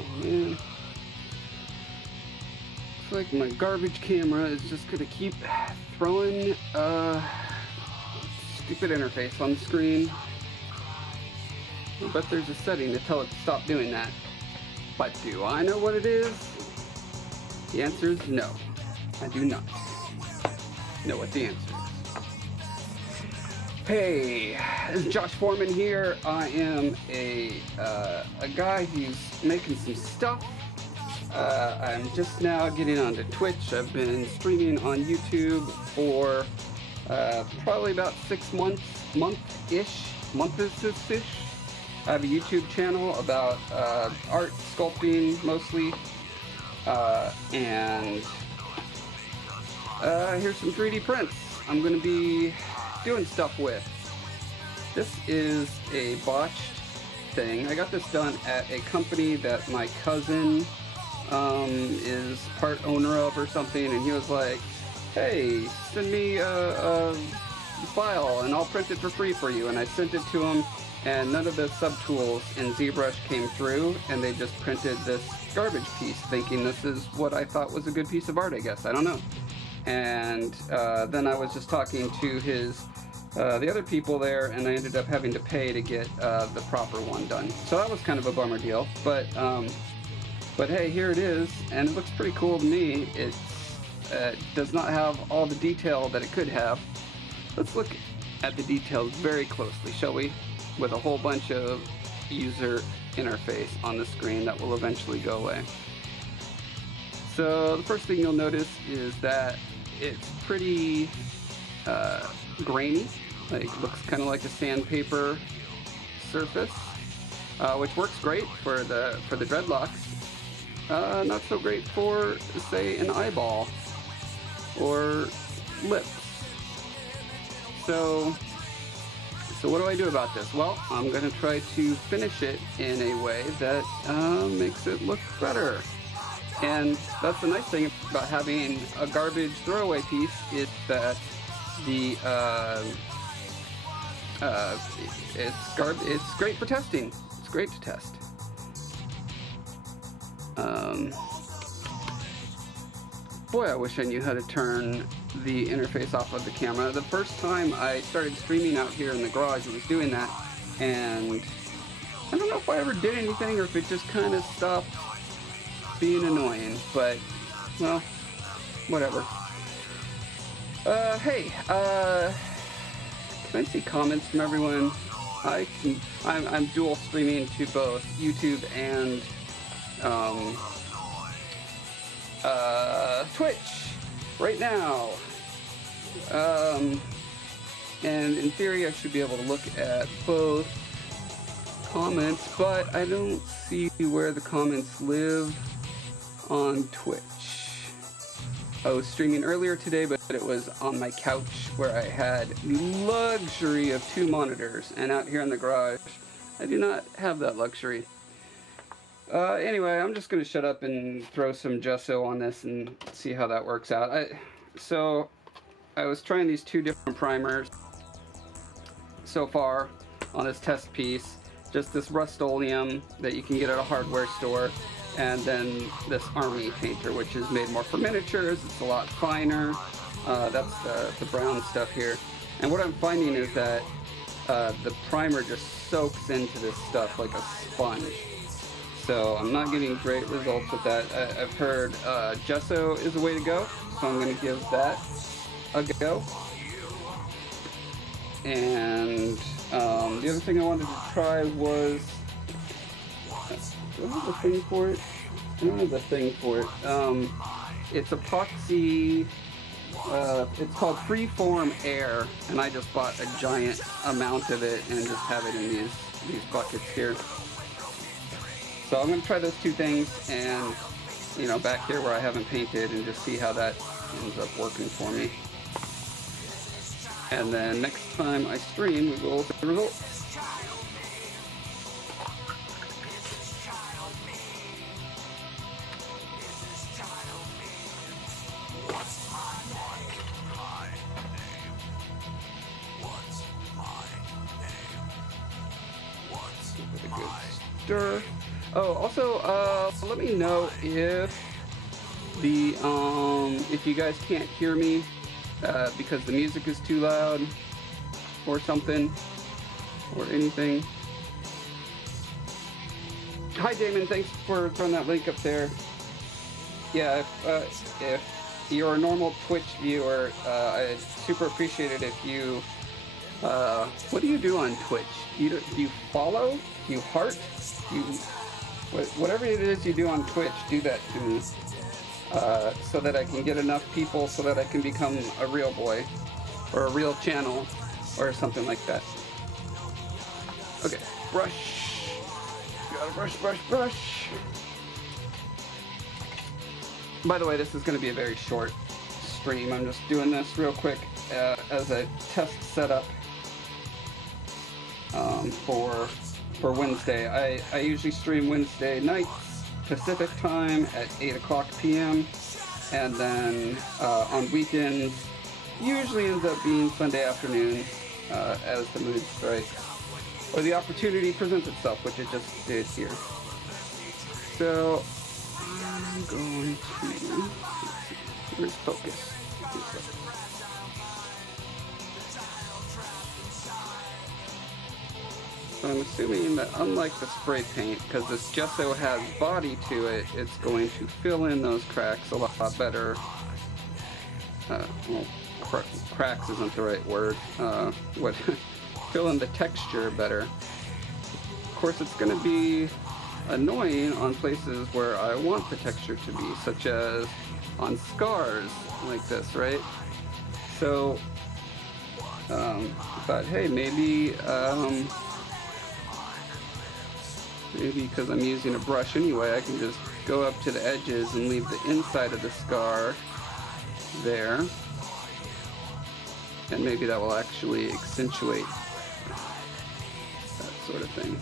Oh man. Looks like my garbage camera is just gonna keep throwing stupid interface on the screen. I bet there's a setting to tell it to stop doing that. But do I know what it is? The answer is no. I do not know what the answer is. Hey, this is Josh Foreman here. I am a guy who's making some stuff. I'm just now getting onto Twitch. I've been streaming on YouTube for probably about 6 months, month-ish. I have a YouTube channel about art, sculpting mostly, and here's some 3D prints I'm going to be doing stuff with. This is a botched thing. I got this done at a company that my cousin is part owner of or something, and he was like, hey, send me a file and I'll print it for free for you. And I sent it to him, and none of the subtools in ZBrush came through, and they just printed this garbage piece thinking this is what I thought was a good piece of art, I guess. I don't know. And then I was just talking to his the other people there, and I ended up having to pay to get the proper one done. So that was kind of a bummer deal, but hey, here it is, and it looks pretty cool to me. It does not have all the detail that it could have. Let's look at the details very closely, shall we? With a whole bunch of user interface on the screen that will eventually go away. So the first thing you'll notice is that it's pretty grainy. Like, looks kind of like a sandpaper surface, which works great for the dreadlocks. Not so great for, say, an eyeball or lips. So what do I do about this? Well, I'm going to try to finish it in a way that makes it look better. And that's the nice thing about having a garbage throwaway piece, is that the it's great for testing. It's great to test. Boy, I wish I knew how to turn the interface off of the camera. The first time I started streaming out here in the garage, it was doing that, and I don't know if I ever did anything or if it just kind of stopped being annoying, but, well, whatever. Hey, can I see comments from everyone? I'm dual streaming to both YouTube and Twitch right now. And in theory I should be able to look at both comments, but I don't see where the comments live on Twitch. I was streaming earlier today, but it was on my couch where I had the luxury of 2 monitors, and out here in the garage I do not have that luxury. Anyway, I'm just going to shut up and throw some gesso on this and see how that works out. So I was trying these 2 different primers so far on this test piece. Just this Rust-Oleum that you can get at a hardware store, and then this Army painter, which is made more for miniatures. It's a lot finer. That's the brown stuff here. And what I'm finding is that the primer just soaks into this stuff like a sponge. So I'm not getting great results with that. I've heard gesso is the way to go, so I'm going to give that a go. And the other thing I wanted to try was, do I have the thing for it? I don't have the thing for it. It's epoxy. It's called Freeform Air, and I just bought a giant amount of it and just have it in these buckets here. So I'm going to try those 2 things, and, you know, back here where I haven't painted, and just see how that ends up working for me. And then next time I stream, we will look at the results. Give it a good stir. Oh, also, let me know if if you guys can't hear me because the music is too loud or something or anything. Hi Damon, thanks for throwing that link up there. Yeah, if you're a normal Twitch viewer, I'd super appreciate it if you, what do you do on Twitch? Do you follow? Do you heart? Whatever it is you do on Twitch, do that to me. So that I can get enough people so that I can become a real boy or a real channel or something like that. Okay, brush. Gotta brush, brush, brush. By the way, this is going to be a very short stream. I'm just doing this real quick as a test setup for Wednesday. I usually stream Wednesday nights Pacific time at 8 o'clock p.m. and then on weekends usually ends up being Sunday afternoons as the mood strikes or the opportunity presents itself, which it just did here. So I'm going to, where's focus? So I'm assuming that unlike the spray paint, because this gesso has body to it, it's going to fill in those cracks a lot better. Well, cracks isn't the right word. Fill in the texture better. Of course, it's going to be annoying on places where I want the texture to be, such as on scars like this, right? So I thought, hey, maybe because I'm using a brush anyway, I can just go up to the edges and leave the inside of the scar there, and maybe that will actually accentuate that sort of thing.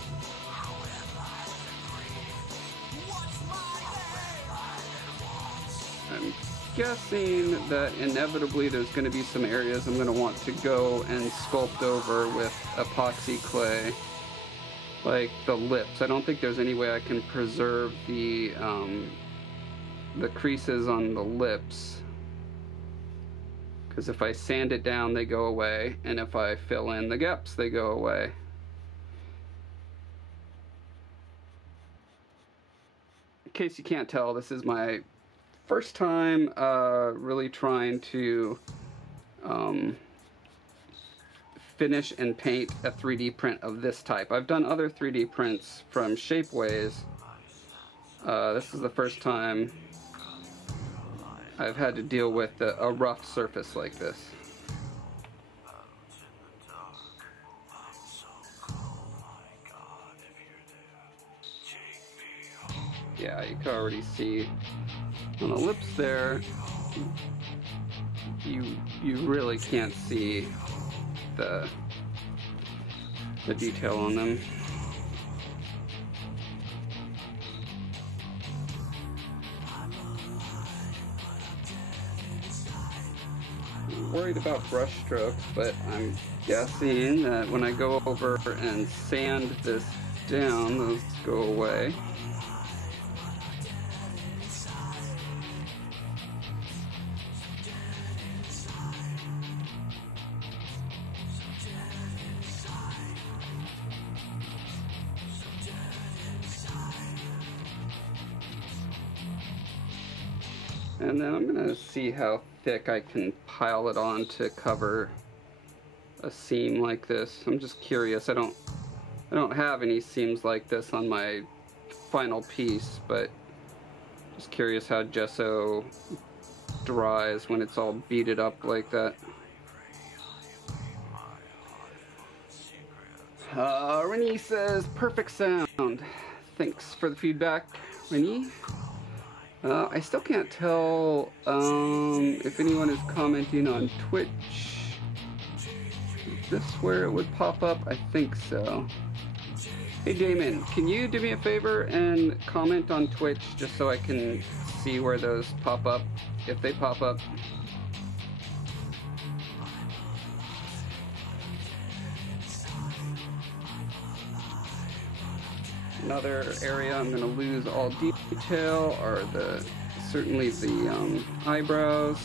I'm guessing that inevitably there's going to be some areas I'm going to want to go and sculpt over with epoxy clay, like the lips. I don't think there's any way I can preserve the creases on the lips, because if I sand it down they go away, and if I fill in the gaps they go away. In case you can't tell, this is my first time really trying to finish and paint a 3D print of this type. I've done other 3D prints from Shapeways. This is the first time I've had to deal with a rough surface like this. Yeah, you can already see on the lips there, you really can't see the detail on them. I'm worried about brush strokes, but I'm guessing that when I go over and sand this down, those go away. And then I'm gonna see how thick I can pile it on to cover a seam like this. I'm just curious. I don't have any seams like this on my final piece, but just curious how gesso dries when it's all beaded up like that. Renee says perfect sound. Thanks for the feedback, Renee. I still can't tell if anyone is commenting on Twitch. Is this where it would pop up? I think so. Hey Damon, can you do me a favor and comment on Twitch just so I can see where those pop up, if they pop up? Another area I'm going to lose all detail are certainly the eyebrows.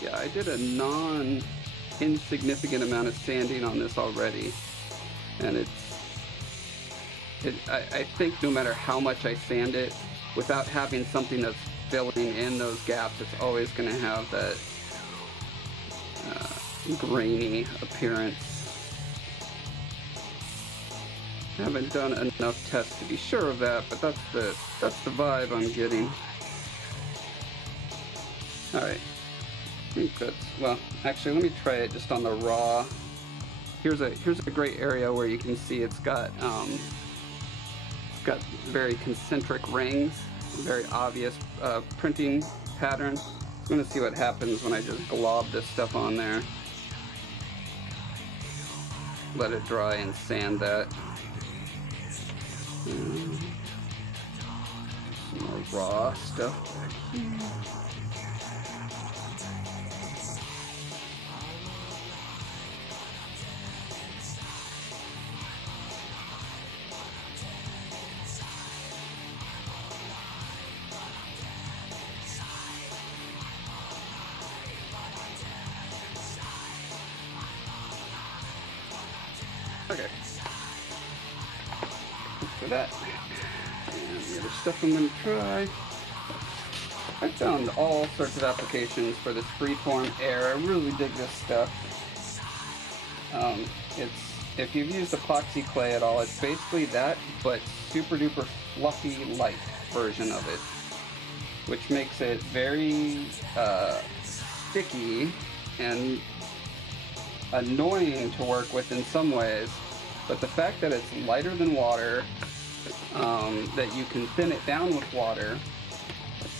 Yeah, I did a non-insignificant amount of sanding on this already, and I think no matter how much I sand it, without having something that's filling in those gaps, it's always going to have that grainy appearance. I haven't done enough tests to be sure of that, but that's the vibe I'm getting. All right. I think that's, well, actually, let me try it just on the raw. Here's a great area where you can see it's got very concentric rings, very obvious printing pattern. I'm gonna see what happens when I just glob this stuff on there. Let it dry and sand that. Some more raw stuff back here. Okay, for that, and the other stuff I'm going to try. I found all sorts of applications for this freeform air. I really dig this stuff. If you've used epoxy clay at all, it's basically that, but super duper fluffy light version of it, which makes it very sticky and annoying to work with in some ways, but the fact that it's lighter than water, that you can thin it down with water,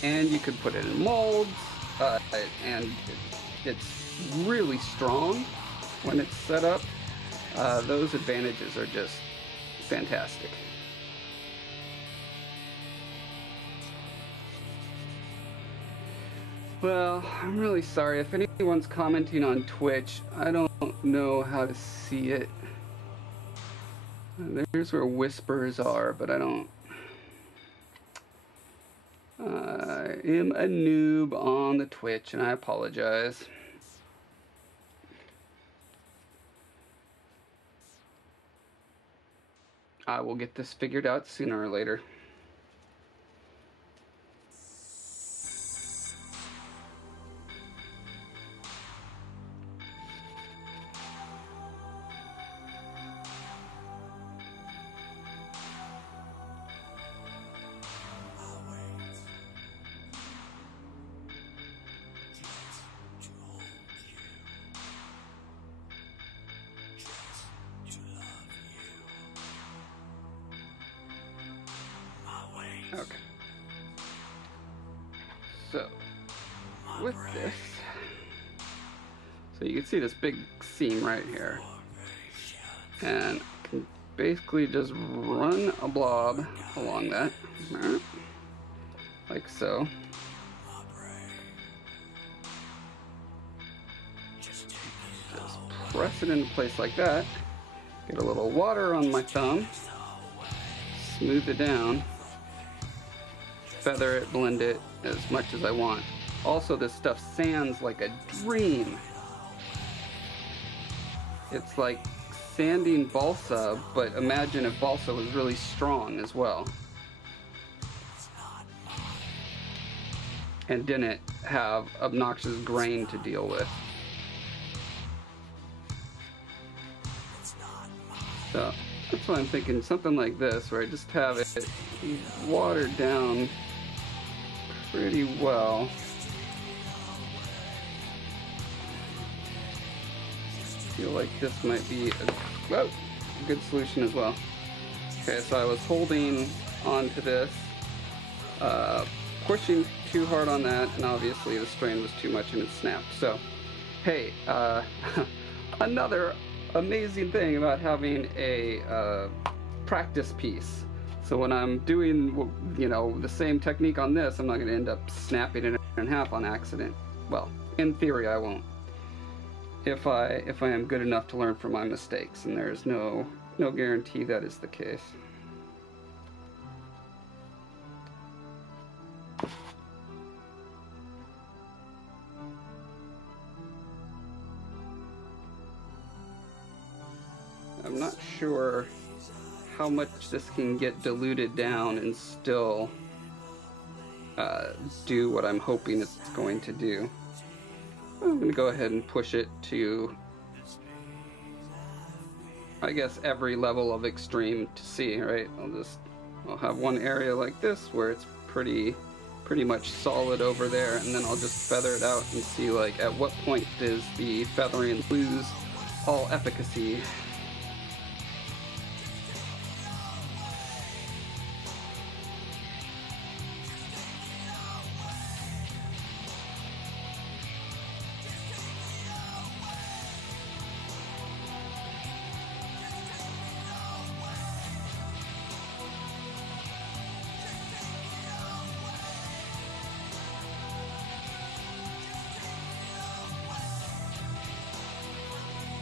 and you can put it in molds, and it's really strong when it's set up, those advantages are just fantastic. Well, I'm really sorry. If anyone's commenting on Twitch, I don't know how to see it. There's where whispers are, but I don't. I am a noob on the Twitch, and I apologize. I will get this figured out sooner or later. Okay. So, with this, so you can see this big seam right here, and I can basically just run a blob along that, like so. Just press it into place like that, get a little water on my thumb, smooth it down, feather it, blend it as much as I want. Also, this stuff sands like a dream. It's like sanding balsa, but imagine if balsa was really strong as well. And didn't have obnoxious grain to deal with. So that's why I'm thinking something like this, where I just have it watered down pretty well. I feel like this might be a good solution as well. Okay, so I was holding onto this, pushing too hard on that, and obviously the strain was too much and it snapped. So Hey, another amazing thing about having a practice piece. So when I'm doing, you know, the same technique on this, I'm not going to end up snapping it in half on accident. Well, in theory, I won't. If I am good enough to learn from my mistakes, and there's no guarantee that is the case. I'm not sure how much this can get diluted down and still do what I'm hoping it's going to do. I'm going to go ahead and push it to, I guess, every level of extreme to see, right? I'll have one area like this where it's pretty much solid over there, and then I'll just feather it out and see, like, at what point does the feathering lose all efficacy.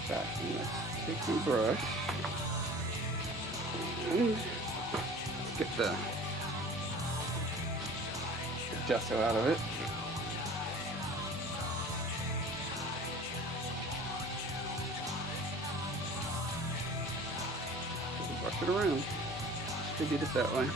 Back in the sticky brush, and let's get the gesso out of it. Brush it around, distribute it that way.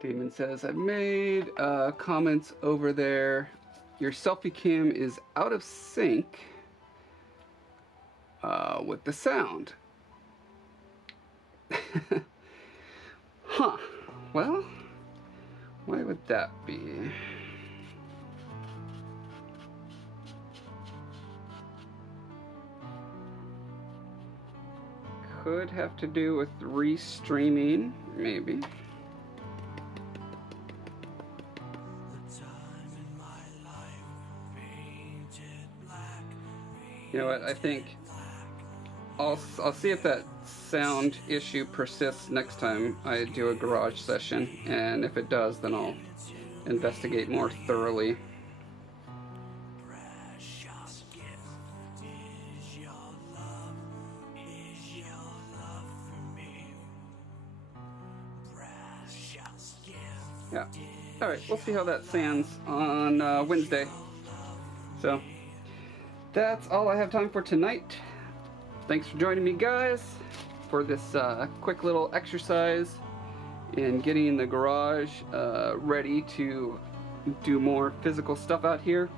Damon says, I've made comments over there. Your selfie cam is out of sync with the sound. Huh. Well, why would that be? Could have to do with restreaming, maybe. You know what, I think I'll see if that sound issue persists next time I do a garage session, and if it does, then I'll investigate more thoroughly. Yeah, alright, we'll see how that sounds on Wednesday. So that's all I have time for tonight. Thanks for joining me, guys, for this quick little exercise in getting the garage ready to do more physical stuff out here.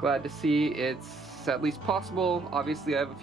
Glad to see it's at least possible. Obviously, I have a few